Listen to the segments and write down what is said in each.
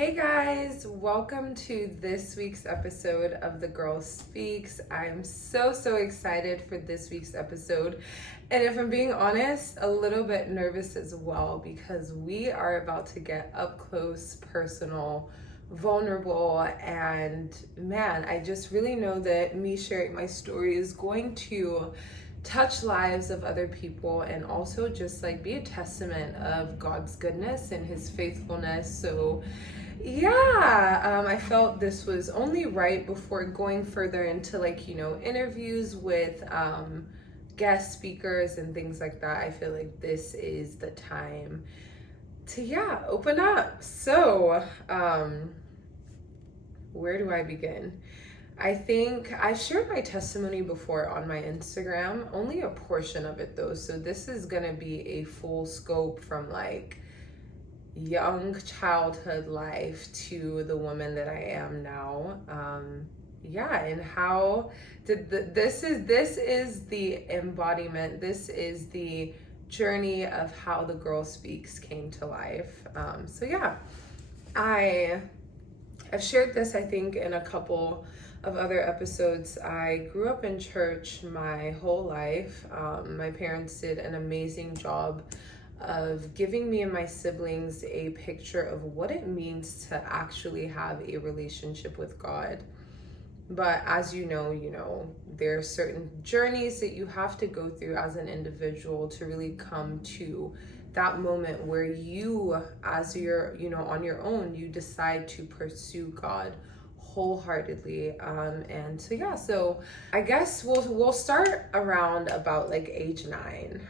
Hey guys, welcome to this week's episode of The Girl Speaks. I'm so excited for this week's episode. And if I'm being honest, a little bit nervous as well because we are about to get up close, personal, vulnerable, and man, I just really know that me sharing my story is going to touch lives of other people and also just like be a testament of God's goodness and his faithfulness. So I felt this was only right before going further into interviews with guest speakers and things like that. I feel like this is the time to open up. So where do I begin? I think I've shared my testimony before on my Instagram, only a portion of it though. So this is gonna be a full scope from like young childhood life to the woman that I am now. And how did this is the embodiment, this is the journey of how The Girl Speaks came to life. I've shared this I think in a couple of other episodes. I grew up in church my whole life. My parents did an amazing job of giving me and my siblings a picture of what it means to actually have a relationship with God. But as you know, there are certain journeys that you have to go through as an individual to really come to that moment where you, as you're, on your own, you decide to pursue God wholeheartedly. So I guess we'll start around about like age 9,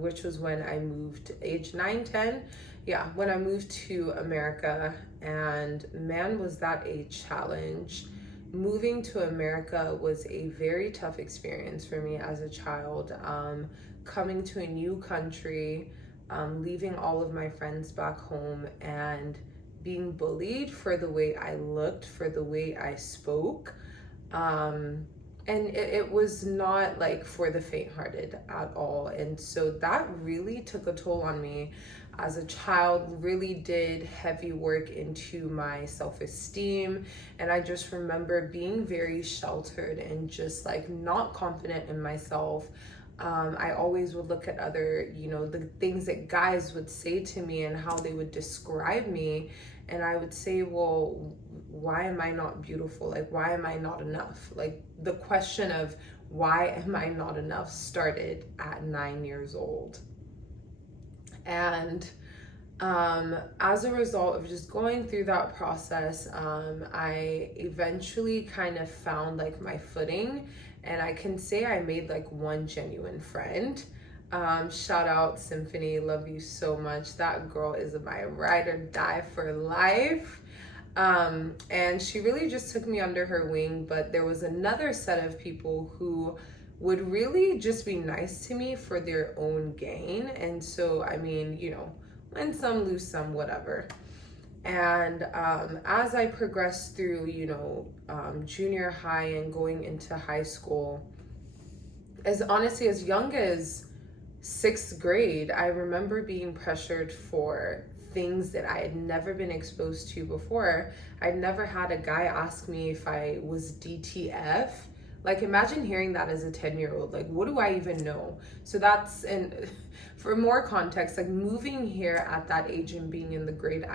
which was when I moved, age 9, 10. Yeah, when I moved to America, and man, was that a challenge. Moving to America was a very tough experience for me as a child. Coming to a new country, leaving all of my friends back home, and being bullied for the way I looked, for the way I spoke. And it was not like for the faint-hearted at all. And so that really took a toll on me as a child, really did heavy work into my self-esteem. And I just remember being very sheltered and just like not confident in myself. I always would look at other, the things that guys would say to me and how they would describe me. And I would say, well, why am I not beautiful? Like, why am I not enough? Like, the question of why am I not enough started at 9 years old. And as a result of just going through that process, I eventually kind of found like my footing. And I can say I made like one genuine friend. Shout out Symphony, love you so much. That girl is my ride or die for life. And she really just took me under her wing. But there was another set of people who would really just be nice to me for their own gain. And so, I mean, win some, lose some, whatever. And as I progressed through, junior high and going into high school, as honestly as young as 6th grade, I remember being pressured for things that I had never been exposed to before. I'd never had a guy ask me if I was DTF. Like, imagine hearing that as a 10-year-old. Like, what do I even know? So that's, and for more context, like moving here at that age and being in the grade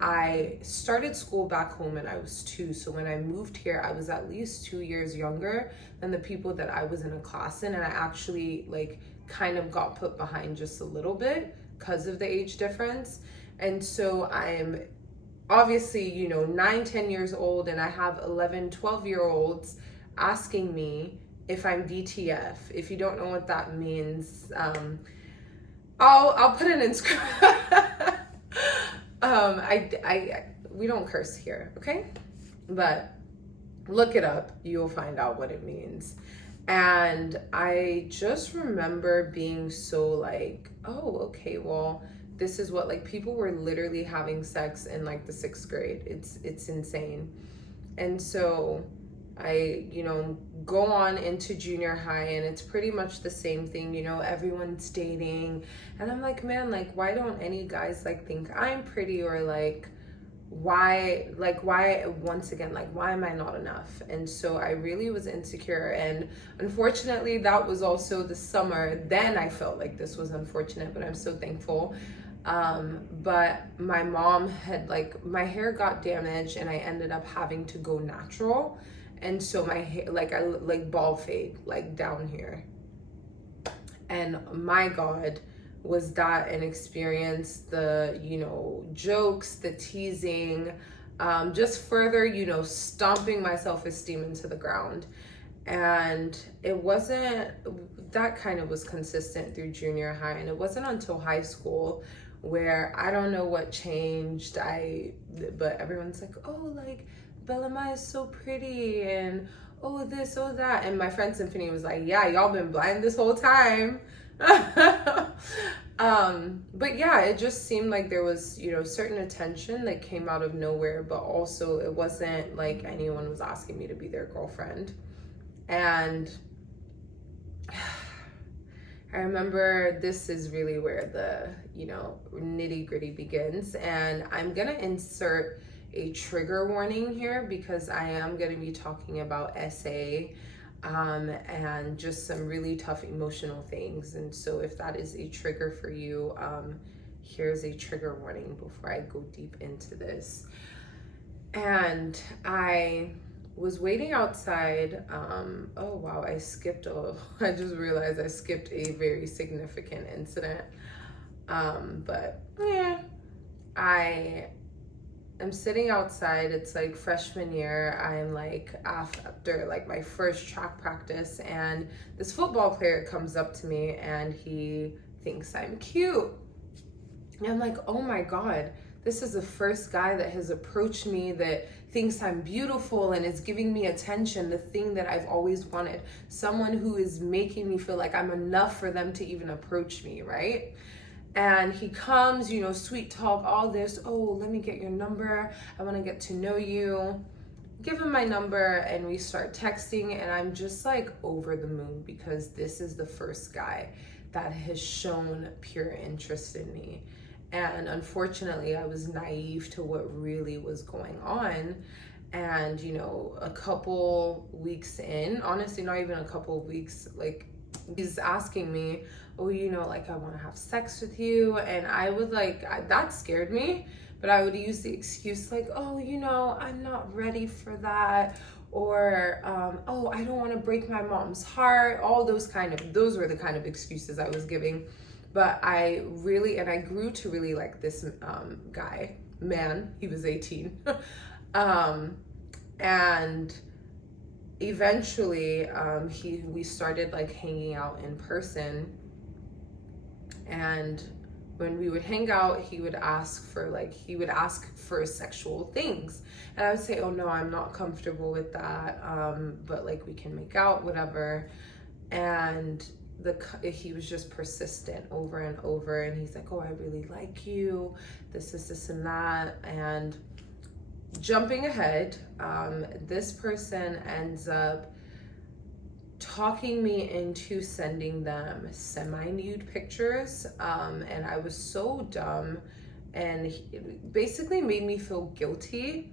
I started school back home and I was 2. So when I moved here, I was at least 2 years younger than the people that I was in a class in. And I actually like kind of got put behind just a little bit because of the age difference. And so I'm obviously, 9, 10 years old, and I have 11, 12-year-olds asking me if I'm DTF. If you don't know what that means, I'll put it in script. We don't curse here, okay? But look it up, you'll find out what it means. And I just remember being so like, oh, okay, well, this is what, like, people were literally having sex in like the 6th grade. It's insane. And so I, go on into junior high, and it's pretty much the same thing, everyone's dating. And I'm like, man, like, why don't any guys like think I'm pretty, or like, why once again, like, why am I not enough? And so I really was insecure, and unfortunately that was also the summer. Then I felt like this was unfortunate, but I'm so thankful. But my mom had, like, my hair got damaged, and I ended up having to go natural. And so my hair, like, I like ball fade, like down here. And my God, was that an experience. The, jokes, the teasing, just further, stomping my self-esteem into the ground. And it wasn't, that kind of was consistent through junior high. And it wasn't until high school where I don't know what changed. But everyone's like, oh, like, Bella Mai is so pretty, and oh this, oh that. And my friend Symphony was like, yeah, y'all been blind this whole time. But yeah, it just seemed like there was, certain attention that came out of nowhere, but also it wasn't like anyone was asking me to be their girlfriend. And I remember, this is really where the, nitty gritty begins. And I'm gonna insert a trigger warning here, because I am going to be talking about SA, and just some really tough emotional things. And so if that is a trigger for you, here's a trigger warning before I go deep into this. And I was waiting outside. Oh wow, I just realized I skipped a very significant incident. But yeah, I'm sitting outside. It's like freshman year. I'm like after like my first track practice, and this football player comes up to me, and he thinks I'm cute. And I'm like, oh my God, this is the first guy that has approached me that thinks I'm beautiful and is giving me attention, the thing that I've always wanted. Someone who is making me feel like I'm enough for them to even approach me, right? And he comes, sweet talk, all this. Oh, let me get your number. I want to get to know you. Give him my number, and we start texting. And I'm just like over the moon, because this is the first guy that has shown pure interest in me. And unfortunately, I was naive to what really was going on. And, a couple weeks in, honestly, not even a couple of weeks, like, he's asking me, oh, like, I want to have sex with you. And I would that scared me, but I would use the excuse like, oh, I'm not ready for that. Or, oh, I don't want to break my mom's heart. Those were the kind of excuses I was giving. But I grew to really like this man. He was 18. And eventually, we started like hanging out in person. And when we would hang out, he would ask for sexual things. And I would say, oh no, I'm not comfortable with that. But like, we can make out, whatever. And he was just persistent over and over. And he's like, oh, I really like you. This and that. And jumping ahead, this person ends up talking me into sending them semi-nude pictures, and I was so dumb, and he basically made me feel guilty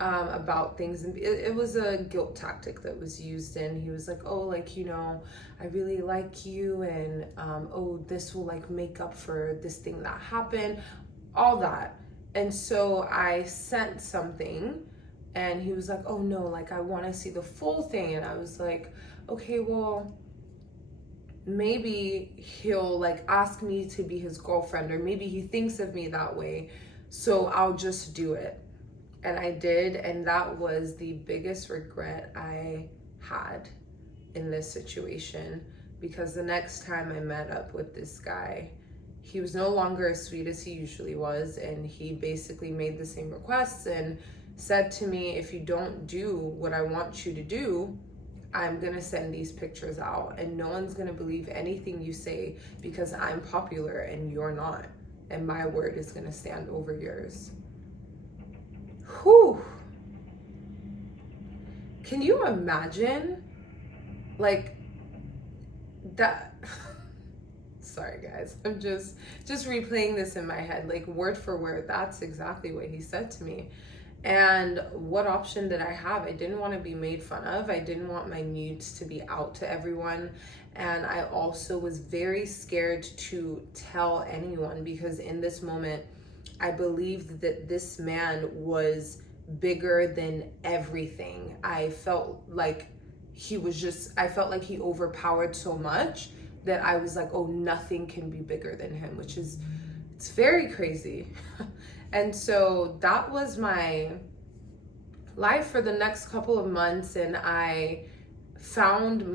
about things. And it was a guilt tactic that was used. And he was like, oh, like, I really like you, and oh, this will like make up for this thing that happened, all that. And so I sent something, and he was like, oh no, like, I want to see the full thing. And I was like, okay, well, maybe he'll like ask me to be his girlfriend, or maybe he thinks of me that way, so I'll just do it. And I did, and that was the biggest regret I had in this situation, because the next time I met up with this guy, he was no longer as sweet as he usually was, and he basically made the same requests and said to me, if you don't do what I want you to do, I'm gonna send these pictures out, and no one's gonna believe anything you say, because I'm popular and you're not, and my word is gonna stand over yours. Whew. Can you imagine like that? Sorry guys, I'm just replaying this in my head, like word for word. That's exactly what he said to me. And what option did I have? I didn't want to be made fun of. I didn't want my nudes to be out to everyone. And I also was very scared to tell anyone, because in this moment, I believed that this man was bigger than everything. I felt like I felt like he overpowered so much that I was like, oh, nothing can be bigger than him, which is, it's very crazy. And so that was my life for the next couple of months. And I found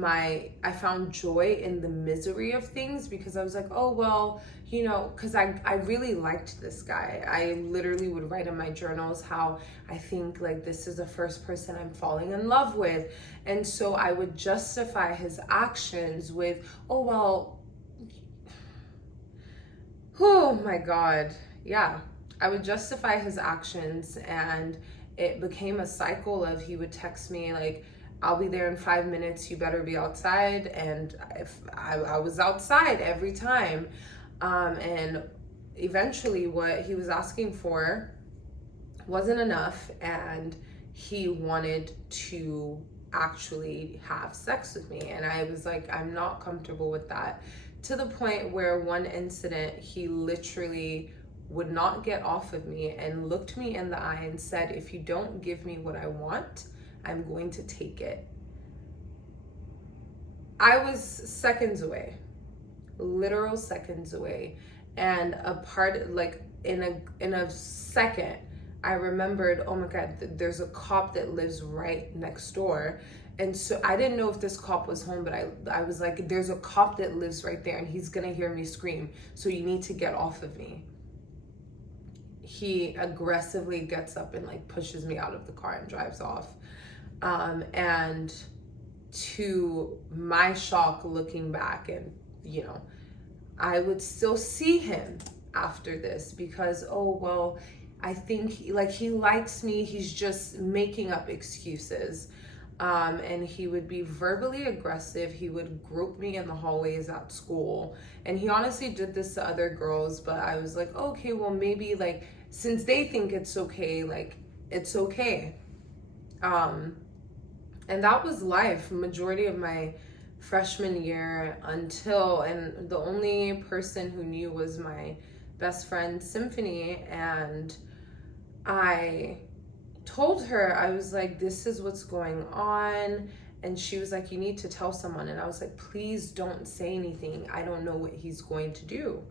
joy in the misery of things, because I was like, oh, well, you know, because I really liked this guy. I literally would write in my journals how I think like this is the first person I'm falling in love with. And so I would justify his actions with, oh, well, oh my God. Yeah. I would justify his actions, and it became a cycle of, he would text me like, I'll be there in 5 minutes, you better be outside. And if I was outside every time. And eventually what he was asking for wasn't enough, and he wanted to actually have sex with me. And I was like, I'm not comfortable with that, to the point where one incident, he literally would not get off of me and looked me in the eye and said, if you don't give me what I want, I'm going to take it. I was seconds away, literal seconds away. And in a second, I remembered, oh my God, there's a cop that lives right next door. And so I didn't know if this cop was home, but I was like, there's a cop that lives right there and he's gonna hear me scream. So you need to get off of me. He aggressively gets up and like pushes me out of the car and drives off. And to my shock, looking back, and you know, I would still see him after this, because, oh, well, I think he likes me. He's just making up excuses. And he would be verbally aggressive. He would group me in the hallways at school. And he honestly did this to other girls, but I was like, okay, well, maybe like, since they think it's okay, like it's okay. And that was life majority of my freshman year, and the only person who knew was my best friend Symphony. And I told her, I was like, this is what's going on. And she was like, you need to tell someone. And I was like, please don't say anything. I don't know what he's going to do.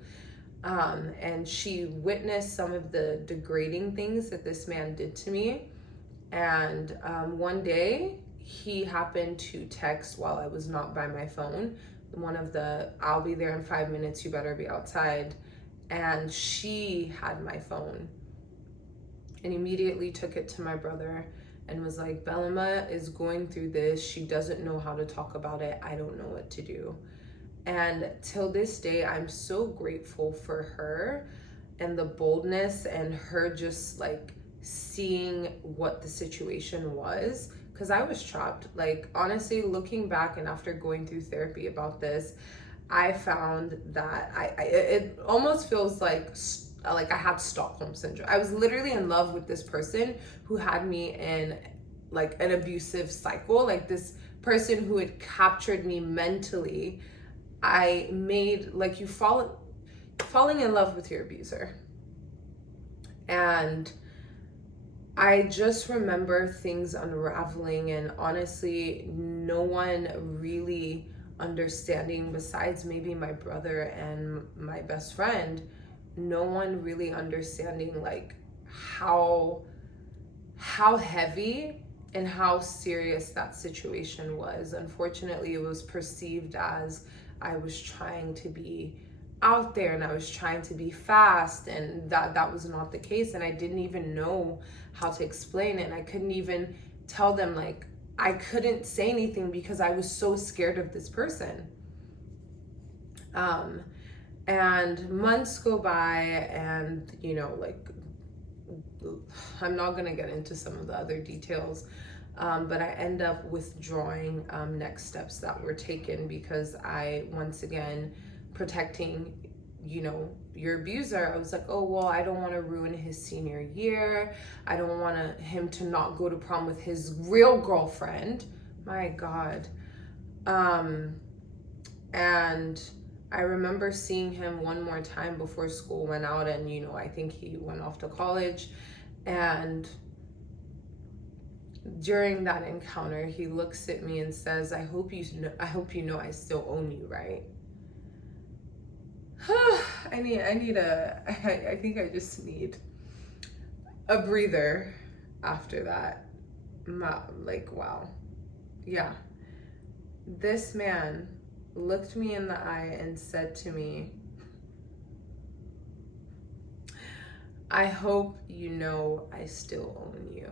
And she witnessed some of the degrading things that this man did to me. And one day he happened to text while I was not by my phone, one of the, I'll be there in 5 minutes, you better be outside. And she had my phone and immediately took it to my brother and was like, Bellama is going through this. She doesn't know how to talk about it. I don't know what to do. And till this day, I'm so grateful for her and the boldness and her just like seeing what the situation was, because I was trapped. Like, honestly, looking back and after going through therapy about this, I found that it almost feels like I had Stockholm syndrome. I was literally in love with this person who had me in like an abusive cycle, like this person who had captured me mentally. I made like falling in love with your abuser. And I just remember things unraveling, and honestly, no one really understanding besides maybe my brother and my best friend, no one really understanding like how heavy and how serious that situation was. Unfortunately, it was perceived as I was trying to be out there and I was trying to be fast, and that was not the case. And I didn't even know how to explain it, and I couldn't even tell them, like, I couldn't say anything because I was so scared of this person. And months go by, and you know, like, I'm not gonna get into some of the other details But I end up withdrawing next steps that were taken because I, once again, protecting, your abuser, I was like, oh, well, I don't want to ruin his senior year. I don't want him to not go to prom with his real girlfriend. My God. And I remember seeing him one more time before school went out, and I think he went off to college. And during that encounter, he looks at me and says, I hope you know I still own you, right? I think I just need a breather after that. Like, wow. Yeah. This man looked me in the eye and said to me, I hope you know I still own you.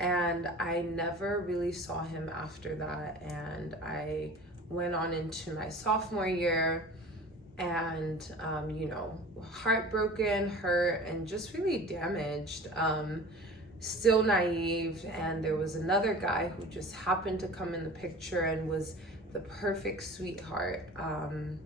And I never really saw him after that. And I went on into my sophomore year and, heartbroken, hurt, and just really damaged, still naive. And there was another guy who just happened to come in the picture and was the perfect sweetheart. And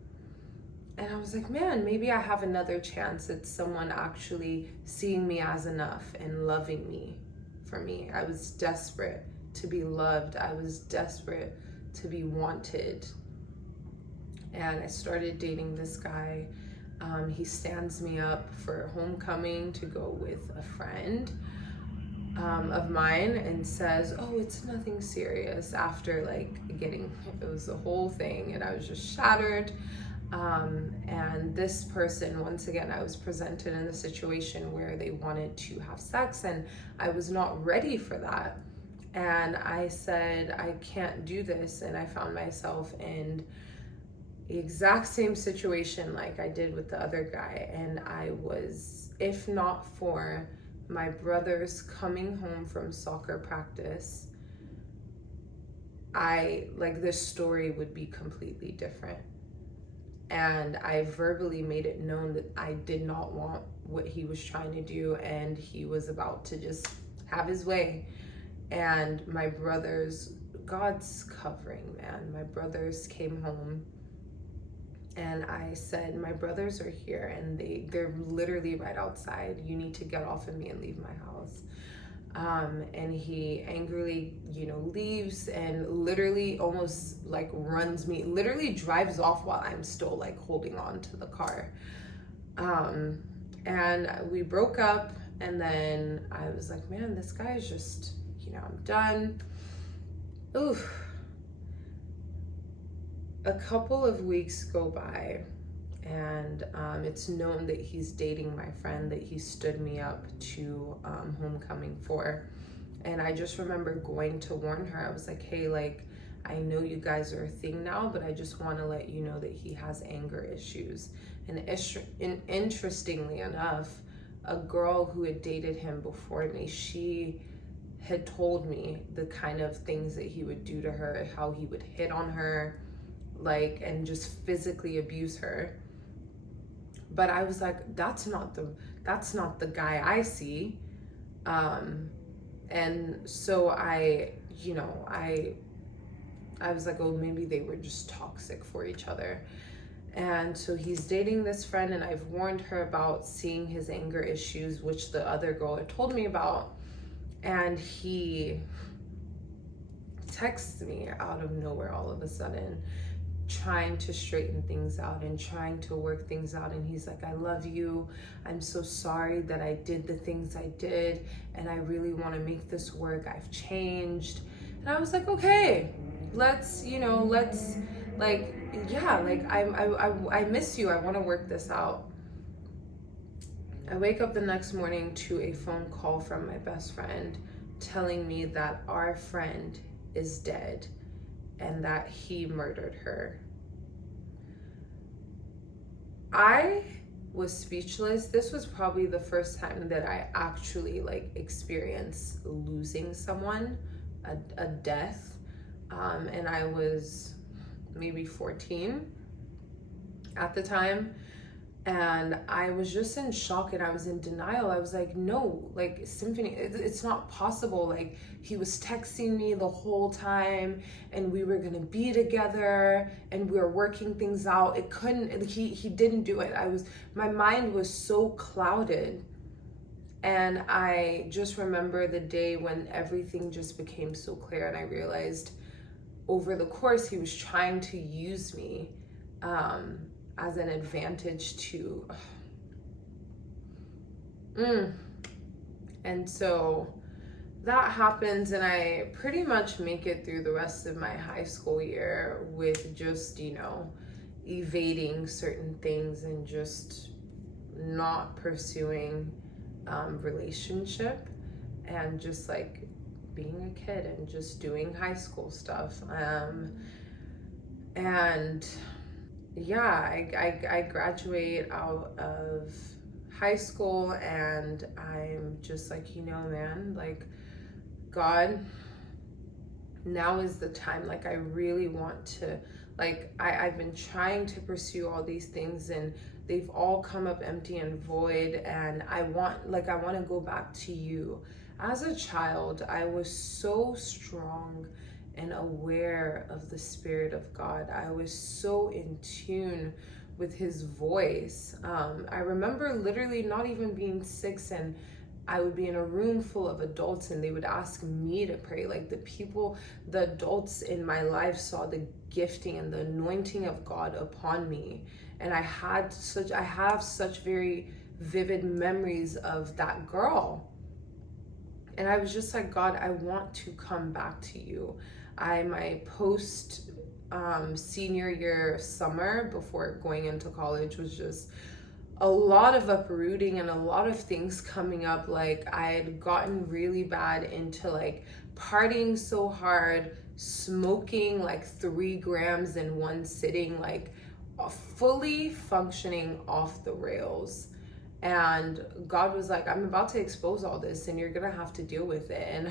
I was like, man, maybe I have another chance at someone actually seeing me as enough and loving me for me. I was desperate to be loved. I was desperate to be wanted. And I started dating this guy. He stands me up for homecoming to go with a friend of mine and says, oh, it's nothing serious, after it was the whole thing, and I was just shattered. And this person, once again, I was presented in a situation where they wanted to have sex, and I was not ready for that. And I said, I can't do this. And I found myself in the exact same situation like I did with the other guy. And I was, if not for my brothers coming home from soccer practice, this story would be completely different. And I verbally made it known that I did not want what he was trying to do, and he was about to just have his way. And my brothers, God's covering, man, my brothers came home, and I said, my brothers are here, and they're literally right outside. You need to get off of me and leave my house. And he angrily, leaves and literally almost runs me, literally drives off while I'm still holding on to the car. And we broke up, and then I was like, man, this guy is just, I'm done. Oof. A couple of weeks go by, and it's known that he's dating my friend that he stood me up to homecoming for. And I just remember going to warn her. I was like, hey, I know you guys are a thing now, but I just want to let you know that he has anger issues. And interestingly enough, a girl who had dated him before me, she had told me the kind of things that he would do to her, how he would hit on her, and just physically abuse her. But I was like, that's not the guy I see. And so I was like, oh, maybe they were just toxic for each other. And so he's dating this friend, and I've warned her about seeing his anger issues, which the other girl had told me about. And he texts me out of nowhere all of a sudden, trying to straighten things out and trying to work things out. And he's like, I love you. I'm so sorry that I did the things I did, and I really want to make this work. I've changed. And I was like, okay, let's I miss you. I want to work this out. I wake up the next morning to a phone call from my best friend telling me that our friend is dead and that he murdered her. I was speechless. This was probably the first time that I actually experienced losing someone, a death. And I was maybe 14 at the time. And I was just in shock and I was in denial. I was like, no, like Symphony, it's not possible. Like he was texting me the whole time and we were gonna be together and we were working things out. It couldn't, he didn't do it. My mind was so clouded. And I just remember the day when everything just became so clear and I realized over the course he was trying to use me as an advantage to and so that happens and I pretty much make it through the rest of my high school year with just, evading certain things and just not pursuing relationship and just like being a kid and just doing high school stuff. And yeah, I graduate out of high school and I'm just like, man, like God, now is the time. Like I really want to, like I've been trying to pursue all these things and they've all come up empty and void, and I want to go back to you. As a child, I was so strong and aware of the Spirit of God. I was so in tune with his voice. I remember literally not even being 6 and I would be in a room full of adults and they would ask me to pray. Like the adults in my life saw the gifting and the anointing of God upon me. And I have such very vivid memories of that girl. And I was just like, God, I want to come back to you. My post senior year summer before going into college was just a lot of uprooting and a lot of things coming up. Like I had gotten really bad into like partying so hard, smoking like 3 grams in one sitting, like fully functioning off the rails. And God was like, I'm about to expose all this and you're gonna have to deal with it. And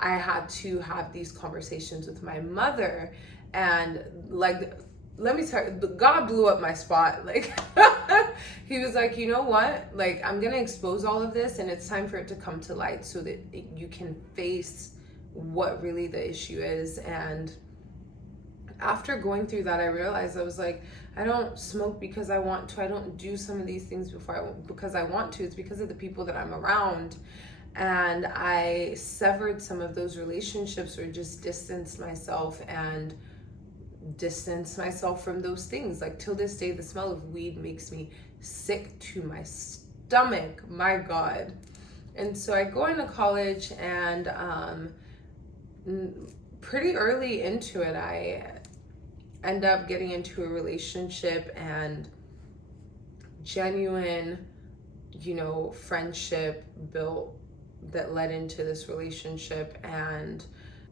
I had to have these conversations with my mother, and like, let me tell you, God blew up my spot. Like he was like, you know what, like I'm gonna expose all of this and it's time for it to come to light so that you can face what really the issue is. And after going through that, I realized, I was like, I don't smoke because I want to. I don't do some of these things because I want to. It's because of the people that I'm around. And I severed some of those relationships or just distanced myself from those things. Like till this day, the smell of weed makes me sick to my stomach. My God. And so I go into college and pretty early into it, I end up getting into a relationship and genuine, friendship built that led into this relationship. And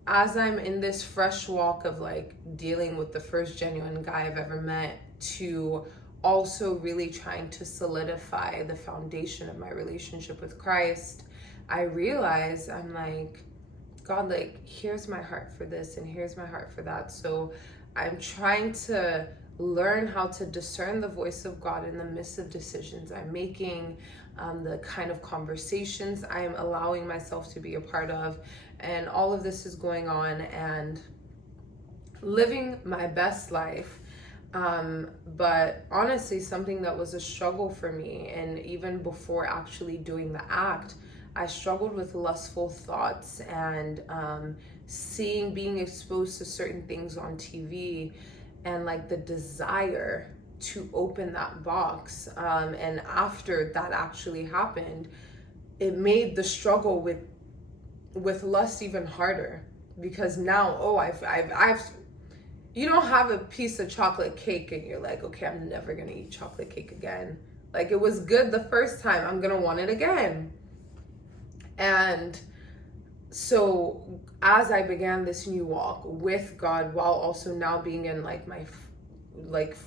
as I'm in this fresh walk of like dealing with the first genuine guy I've ever met to also really trying to solidify the foundation of my relationship with Christ, I realize I'm like, God, like, here's my heart for this and here's my heart for that. So I'm trying to learn how to discern the voice of God in the midst of decisions I'm making, the kind of conversations I'm allowing myself to be a part of. And all of this is going on and living my best life. But honestly, something that was a struggle for me, and even before actually doing the act, I struggled with lustful thoughts and being exposed to certain things on TV and like the desire to open that box. And after that actually happened, it made the struggle with lust even harder, because now, I've you don't have a piece of chocolate cake and you're like, okay, I'm never gonna eat chocolate cake again. Like, it was good the first time, I'm gonna want it again. And so as I began this new walk with God, while also now being in like my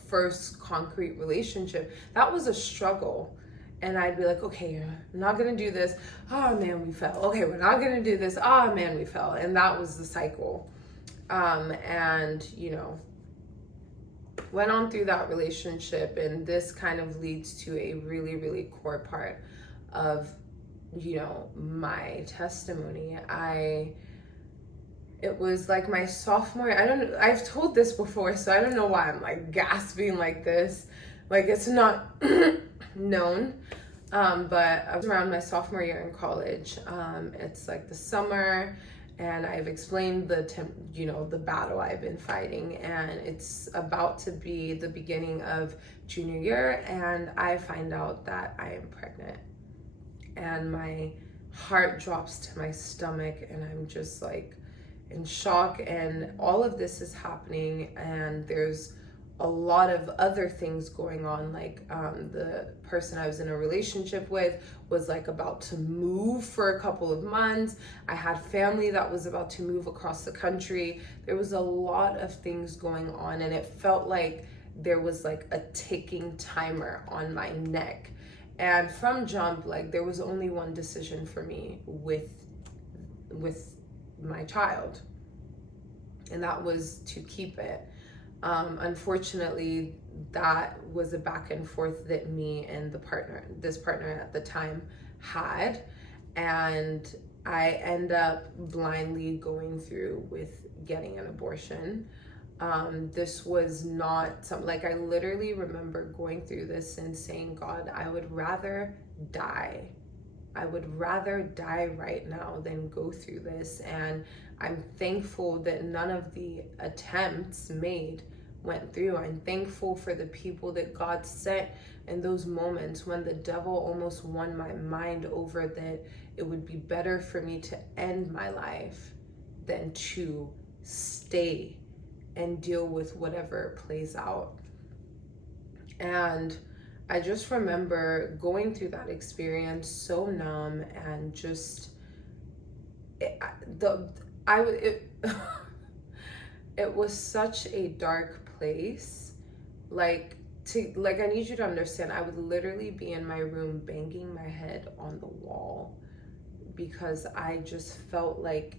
first concrete relationship, that was a struggle. And I'd be like, okay, I'm not gonna do this. Oh man, we fell. Okay, we're not gonna do this. Oh man, we fell. And that was the cycle. And went on through that relationship, and this kind of leads to a really, really core part of, you know, my testimony. It was like my sophomore, I've told this before, so I don't know why I'm like gasping like this. Like, it's not known. But I was around my sophomore year in college. It's like the summer, and I've explained the battle I've been fighting, and it's about to be the beginning of junior year, and I find out that I am pregnant, and my heart drops to my stomach, and I'm just like in shock, and all of this is happening, and there's a lot of other things going on. Like the person I was in a relationship with was like about to move for a couple of months. I had family that was about to move across the country. There was a lot of things going on, and it felt like there was like a ticking timer on my neck. And from jump, like there was only one decision for me with my child, and that was to keep it. Unfortunately, that was a back and forth that me and this partner at the time had, and I end up blindly going through with getting an abortion. This was not something, like I literally remember going through this and saying, God, I would rather die. I would rather die right now than go through this. And I'm thankful that none of the attempts made went through. I'm thankful for the people that God sent in those moments when the devil almost won my mind over that it would be better for me to end my life than to stay and deal with whatever plays out. And I just remember going through that experience so numb, and just it was such a dark place. I need you to understand, I would literally be in my room banging my head on the wall because I just felt like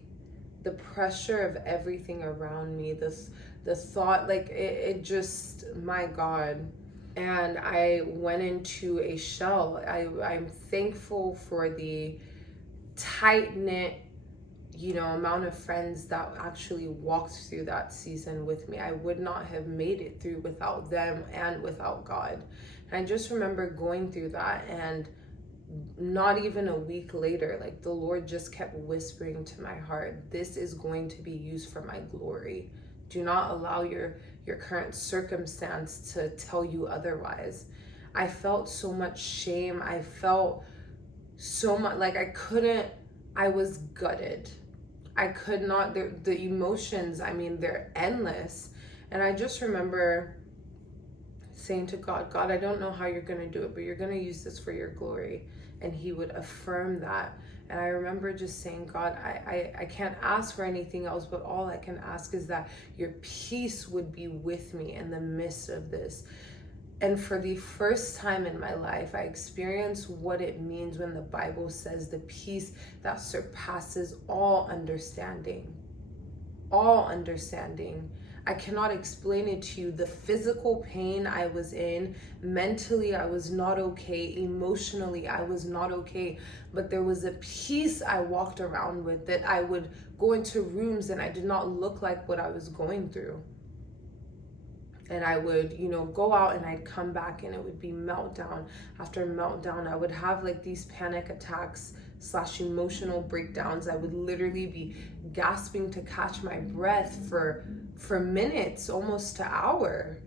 the pressure of everything around me, the thought, like it just, my God. And I went into a shell. I'm thankful for the tight-knit, amount of friends that actually walked through that season with me. I would not have made it through without them and without God. And I just remember going through that, and not even a week later, like the Lord just kept whispering to my heart, this is going to be used for my glory. Do not allow your current circumstance to tell you otherwise. I felt so much shame. I felt so much like I was gutted. I could not, the emotions, they're endless. And I just remember saying to God, God, I don't know how you're going to do it, but you're going to use this for your glory. And he would affirm that. And I remember just saying, God, I can't ask for anything else, but all I can ask is that your peace would be with me in the midst of this. And for the first time in my life, I experienced what it means when the Bible says the peace that surpasses all understanding. All understanding. I cannot explain it to you. The physical pain I was in, mentally I was not okay, emotionally I was not okay, but there was a peace I walked around with that I would go into rooms and I did not look like what I was going through. And I would, go out and I'd come back and it would be meltdown after meltdown. I would have like these panic attacks / emotional breakdowns. I would literally be gasping to catch my breath for minutes, almost an hour.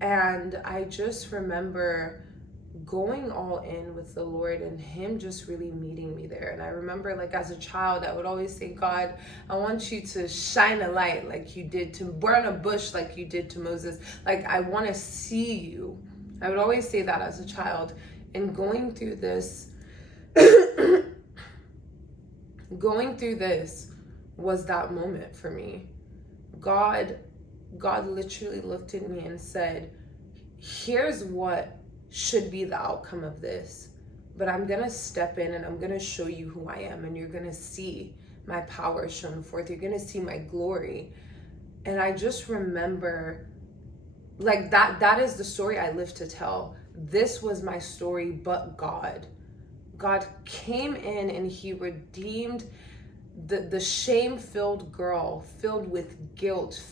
And I just remember going all in with the Lord and him just really meeting me there. And I remember, like, as a child, I would always say, God, I want you to shine a light like you did to burn a bush, like you did to Moses. Like, I want to see you. I would always say that as a child. And going through this was that moment for me. God literally looked at me and said, here's what should be the outcome of this, but I'm gonna step in and I'm gonna show you who I am, and you're gonna see my power shown forth. You're gonna see my glory. And I just remember Like that is the story I live to tell. This was my story, but God came in and he redeemed the shame-filled girl, filled with guilt,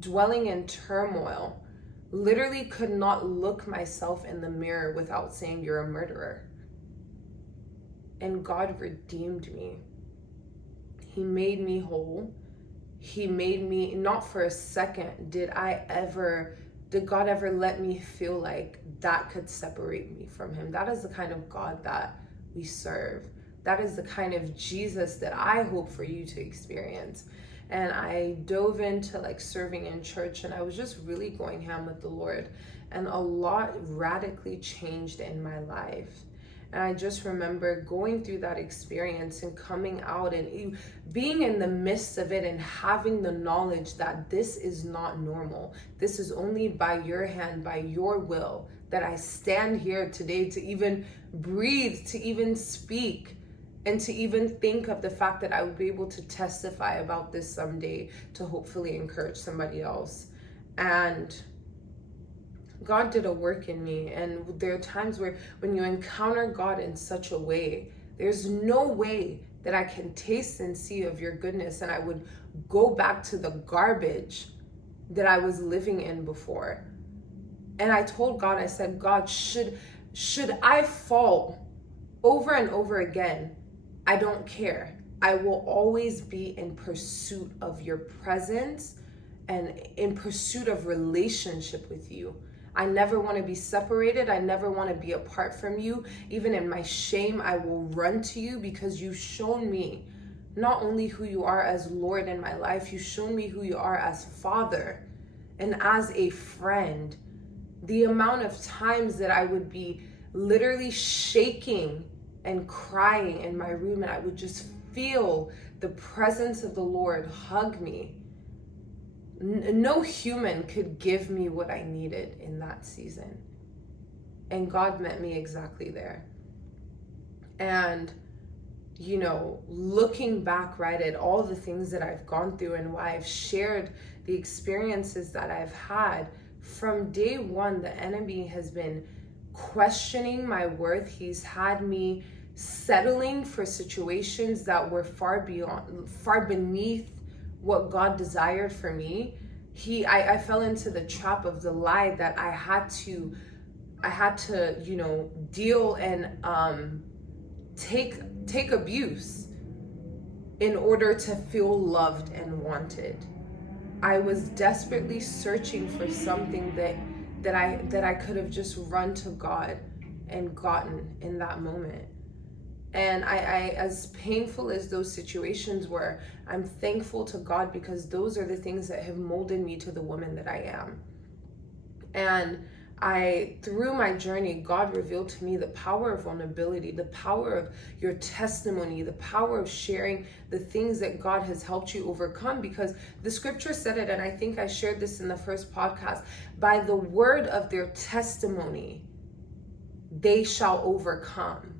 dwelling in turmoil. Literally could not look myself in the mirror without saying, you're a murderer. And God redeemed me. He made me whole. He made me, not for a second did God ever let me feel like that could separate me from him. That is the kind of God that we serve. That is the kind of Jesus that I hope for you to experience. And I dove into like serving in church, and I was just really going ham with the Lord, and a lot radically changed in my life. And I just remember going through that experience and coming out and being in the midst of it and having the knowledge that this is not normal. This is only by your hand, by your will, that I stand here today to even breathe, to even speak, and to even think of the fact that I would be able to testify about this someday to hopefully encourage somebody else. And God did a work in me, and there are times where when you encounter God in such a way, there's no way that I can taste and see of your goodness, and I would go back to the garbage that I was living in before. And I told God, I said, God, should I fall over and over again, I don't care. I will always be in pursuit of your presence and in pursuit of relationship with you. I never want to be separated. I never want to be apart from you. Even in my shame, I will run to you because you've shown me not only who you are as Lord in my life, you've shown me who you are as Father and as a friend. The amount of times that I would be literally shaking and crying in my room, and I would just feel the presence of the Lord hug me. No human could give me what I needed in that season. And God met me exactly there. And, you know, looking back, right, at all the things that I've gone through and why I've shared the experiences that I've had, from day one, the enemy has been questioning my worth. He's had me settling for situations that were far beneath what God desired for me. I fell into the trap of the lie that I had to, you know, deal and take abuse in order to feel loved and wanted. I was desperately searching for something that I could have just run to God and gotten in that moment. And I, as painful as those situations were, I'm thankful to God because those are the things that have molded me to the woman that I am. And through my journey, God revealed to me the power of vulnerability, the power of your testimony, the power of sharing the things that God has helped you overcome, because the scripture said it, and I think I shared this in the first podcast, by the word of their testimony, they shall overcome.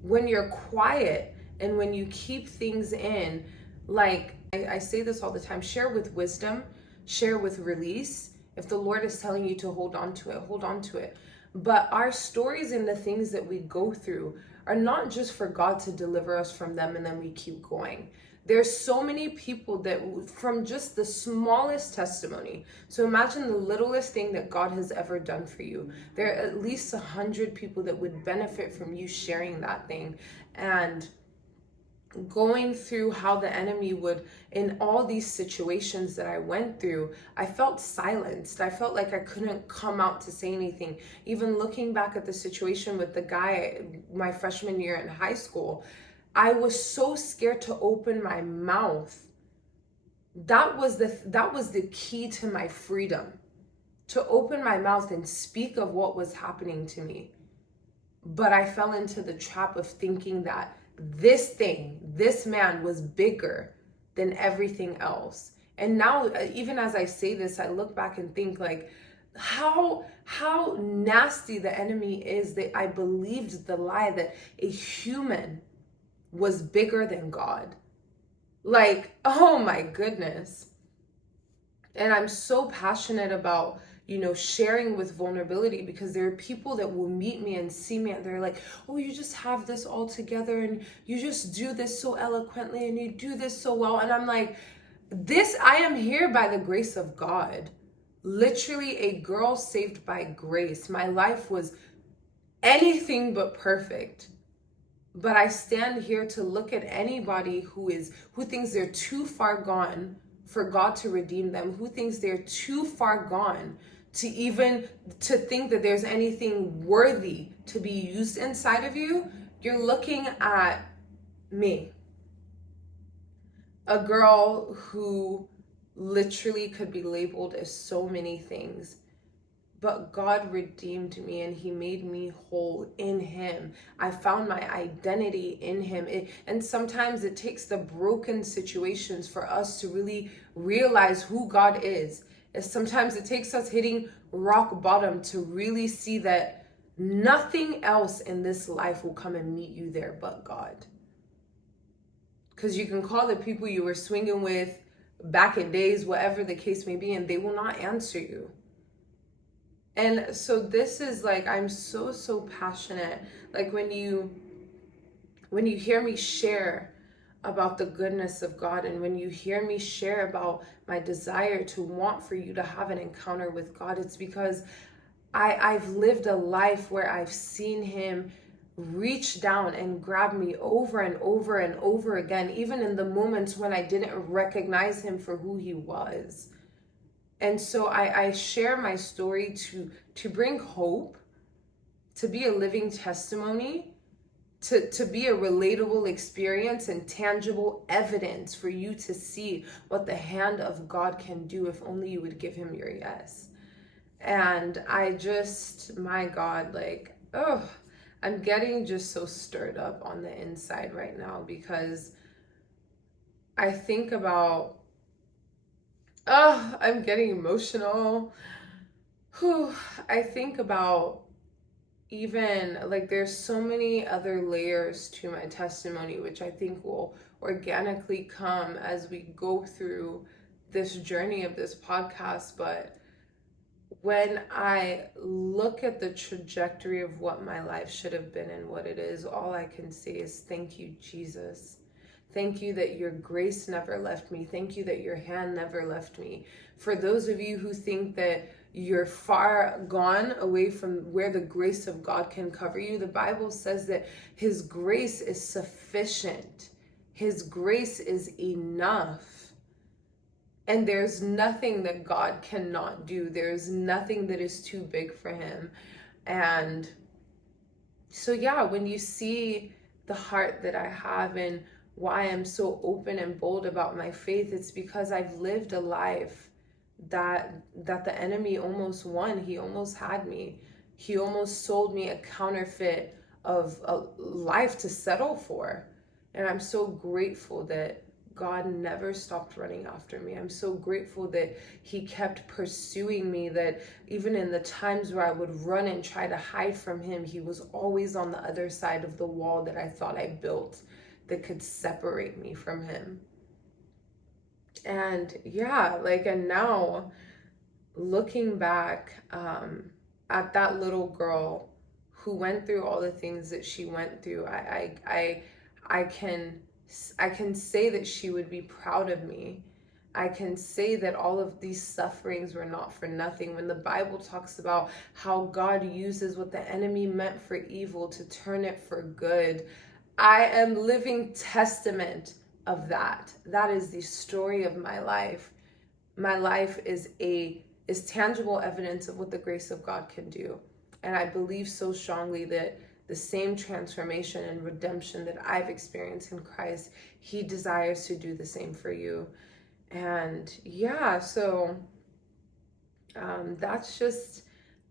When you're quiet and when you keep things in, like I say this all the time, share with wisdom, share with release. If the Lord is telling you to hold on to it, hold on to it. But our stories and the things that we go through are not just for God to deliver us from them and then we keep going. There's so many people that from just the smallest testimony. So imagine the littlest thing that God has ever done for you. There are at least 100 people that would benefit from you sharing that thing. And going through how the enemy would, in all these situations that I went through, I felt silenced. I felt like I couldn't come out to say anything. Even looking back at the situation with the guy my freshman year in high school, I was so scared to open my mouth. That was the key to my freedom, to open my mouth and speak of what was happening to me. But I fell into the trap of thinking that this man was bigger than everything else. And now, even as I say this, I look back and think like, how nasty the enemy is that I believed the lie that a human was bigger than God. Like, oh my goodness. And I'm so passionate about, sharing with vulnerability, because there are people that will meet me and see me and they're like, oh, you just have this all together and you just do this so eloquently and you do this so well. And I'm like, I am here by the grace of God. Literally a girl saved by grace. My life was anything but perfect. But I stand here to look at anybody who thinks they're too far gone for God to redeem them, who thinks they're too far gone to think that there's anything worthy to be used inside of you. You're looking at me, a girl who literally could be labeled as so many things. But God redeemed me and he made me whole in him. I found my identity in him. And sometimes it takes the broken situations for us to really realize who God is. Sometimes it takes us hitting rock bottom to really see that nothing else in this life will come and meet you there but God. Because you can call the people you were swinging with back in days, whatever the case may be, and they will not answer you. And so this is like, I'm so passionate. Like when you hear me share about the goodness of God, and when you hear me share about my desire to want for you to have an encounter with God, it's because I've lived a life where I've seen him reach down and grab me over and over and over again, even in the moments when I didn't recognize him for who he was. And so I share my story to bring hope, to be a living testimony, to be a relatable experience and tangible evidence for you to see what the hand of God can do if only you would give him your yes. And I just, my God, like, oh, I'm getting just so stirred up on the inside right now, because I think about, I'm getting emotional. I think about, even like, there's so many other layers to my testimony, which I think will organically come as we go through this journey of this podcast. But when I look at the trajectory of what my life should have been and what it is, all I can say is thank you, Jesus. Thank you that your grace never left me. Thank you that your hand never left me. For those of you who think that you're far gone away from where the grace of God can cover you, the Bible says that his grace is sufficient. His grace is enough. And there's nothing that God cannot do. There's nothing that is too big for him. And so, yeah, when you see the heart that I have and why I'm so open and bold about my faith, it's because I've lived a life that the enemy almost won. He almost had me. He almost sold me a counterfeit of a life to settle for. And I'm so grateful that God never stopped running after me. I'm so grateful that he kept pursuing me, that even in the times where I would run and try to hide from him, he was always on the other side of the wall that I thought I built that could separate me from him. And yeah, like, and now looking back at that little girl who went through all the things that she went through, I can say that she would be proud of me. I can say that all of these sufferings were not for nothing. When the Bible talks about how God uses what the enemy meant for evil to turn it for good, I am living testament of that. That is the story of my life. My life is tangible evidence of what the grace of God can do. And I believe so strongly that the same transformation and redemption that I've experienced in Christ, he desires to do the same for you. And yeah, so that's just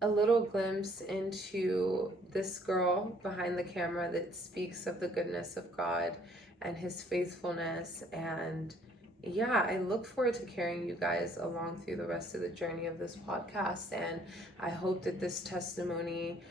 a little glimpse into this girl behind the camera that speaks of the goodness of God and his faithfulness. And yeah, I look forward to carrying you guys along through the rest of the journey of this podcast. And I hope that this testimony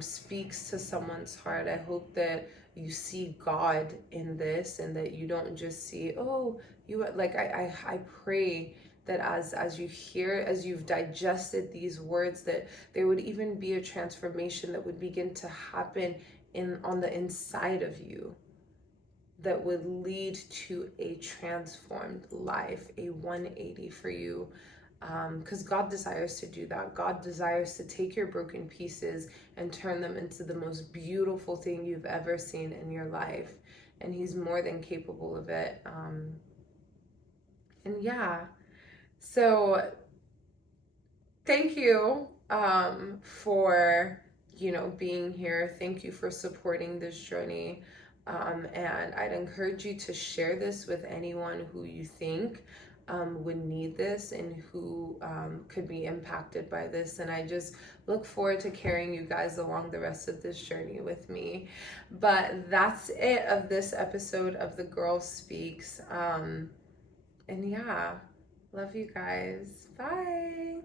speaks to someone's heart. I hope that you see God in this and that you don't just see, oh, you like, I pray that as you hear, as you've digested these words, that there would even be a transformation that would begin to happen on the inside of you, that would lead to a transformed life, a 180 for you. Because God desires to do that. God desires to take your broken pieces and turn them into the most beautiful thing you've ever seen in your life. And He's more than capable of it. And yeah, so thank you for, being here. Thank you for supporting this journey. And I'd encourage you to share this with anyone who you think would need this and who could be impacted by this. And I just look forward to carrying you guys along the rest of this journey with me. But that's it of this episode of The Girl Speaks. And yeah, love you guys. Bye.